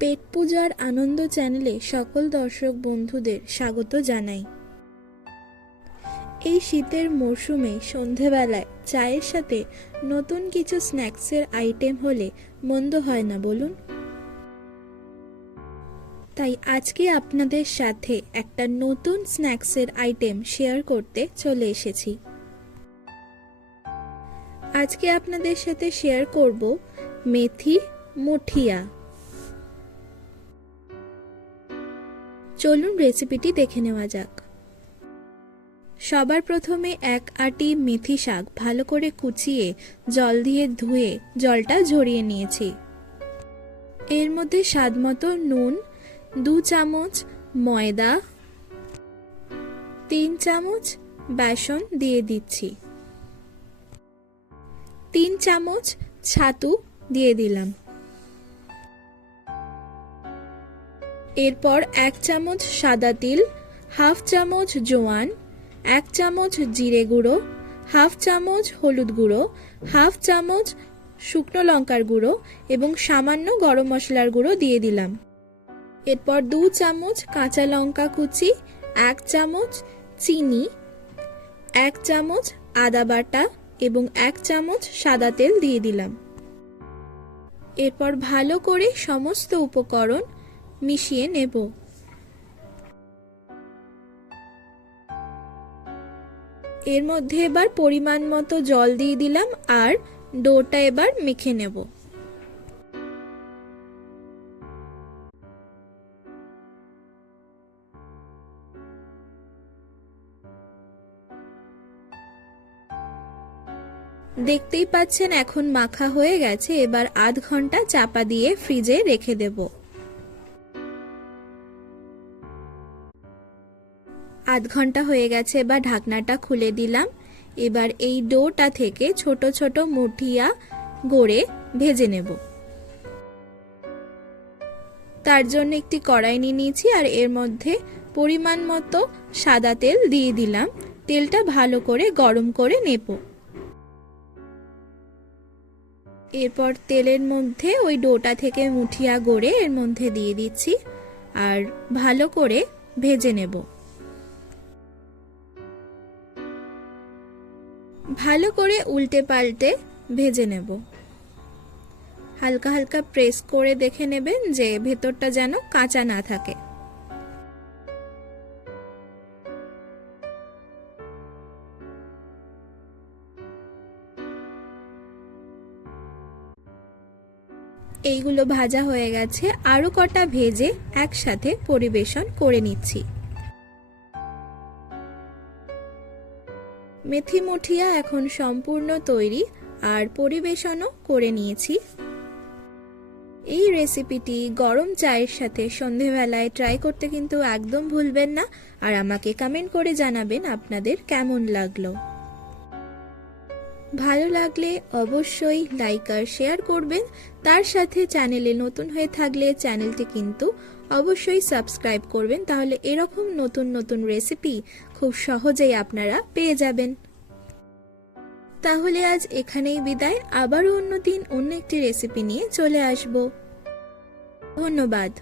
পেট পূজার আনন্দ চ্যানেলে সকল দর্শক বন্ধুদের স্বাগত জানাই। এই শীতের মরশুমে সন্ধেবেলায় চায়ের সাথে নতুন কিছু স্ন্যাক্সের আইটেম হলে মন্দ হয় না বলুন। তাই আজকে আপনাদের সাথে একটা নতুন স্ন্যাক্সের আইটেম শেয়ার করতে চলে এসেছি। আজকে আপনাদের সাথে শেয়ার করব মেথি মুঠিয়া। চলুন রেসিপিটি দেখে নেওয়া যাক। সবার প্রথমে এক আঁটি মেথি শাক ভালো করে কুচিয়ে জল দিয়ে ধুয়ে জলটা ঝরিয়ে নিয়েছি। এর মধ্যে স্বাদমতো নুন, 2 চামচ ময়দা, 3 চামচ বেসন দিয়ে দিচ্ছি, 3 চামচ ছাতু দিয়ে দিলাম। এরপর 1 চামচ সাদা তিল, 1/2 চামচ জোয়ান, 1 চামচ জিরে গুঁড়ো, 1/2 চামচ হলুদ গুঁড়ো, 1/2 চামচ শুকনো লঙ্কার গুঁড়ো এবং সামান্য গরম মশলার গুঁড়ো দিয়ে দিলাম। এরপর 2 চামচ কাঁচা লঙ্কা কুচি, 1 চামচ চিনি, 1 চামচ আদা বাটা এবং 1 চামচ সাদা তেল দিয়ে দিলাম। এরপর ভালো করে সমস্ত উপকরণ মিশিয়ে নেব। এর মধ্যে এবার পরিমাণ মতো জল দিয়ে দিলাম আর ডোটা এবার মেখে নেব। দেখতেই পাচ্ছেন এখন মাখা হয়ে গেছে। এবার আধ ঘন্টা চাপা দিয়ে ফ্রিজে রেখে দেব। আধ ঘন্টা হয়ে গেছে, এবার ঢাকনাটা খুলে দিলাম। এবার এই ডোটা থেকে ছোট ছোট মুঠিয়া গড়ে ভেজে নেব। তার জন্য একটি কড়াই নিয়ে নিয়েছি আর এর মধ্যে পরিমাণ মতো সাদা তেল দিয়ে দিলাম। তেলটা ভালো করে গরম করে নেব। এরপর তেলের মধ্যে ওই ডোটা থেকে মুঠিয়া গড়ে এর মধ্যে দিয়ে দিচ্ছি আর ভালো করে ভেজে নেব। ভালো করে উল্টে পাল্টে ভেজে নেব। হালকা হালকা প্রেস করে দেখে নেবেন যে ভেতরটা যেন কাঁচা না থাকে। এইগুলো ভাজা হয়ে গেছে, আরো কটা ভেজে একসাথে পরিবেশন করে নিচ্ছি। মেথি মুঠিয়া এখন সম্পূর্ণ তৈরি আর পরিবেশনও করে নিয়েছি। এই রেসিপিটি গরম চায়ের সাথে সন্ধেবেলায় ট্রাই করতে কিন্তু একদম ভুলবেন না আর আমাকে কমেন্ট করে জানাবেন আপনাদের কেমন লাগলো। ভালো লাগলে অবশ্যই লাইক আর শেয়ার করবেন। তার সাথে চ্যানেলে নতুন হয়ে থাকলে চ্যানেলটি কিন্তু অবশ্যই সাবস্ক্রাইব করবেন, তাহলে এরকম নতুন নতুন রেসিপি খুব সহজেই আপনারা পেয়ে যাবেন। তাহলে আজ এখানেই বিদায়, আবারও অন্য দিন অন্য একটি রেসিপি নিয়ে চলে আসব। ধন্যবাদ।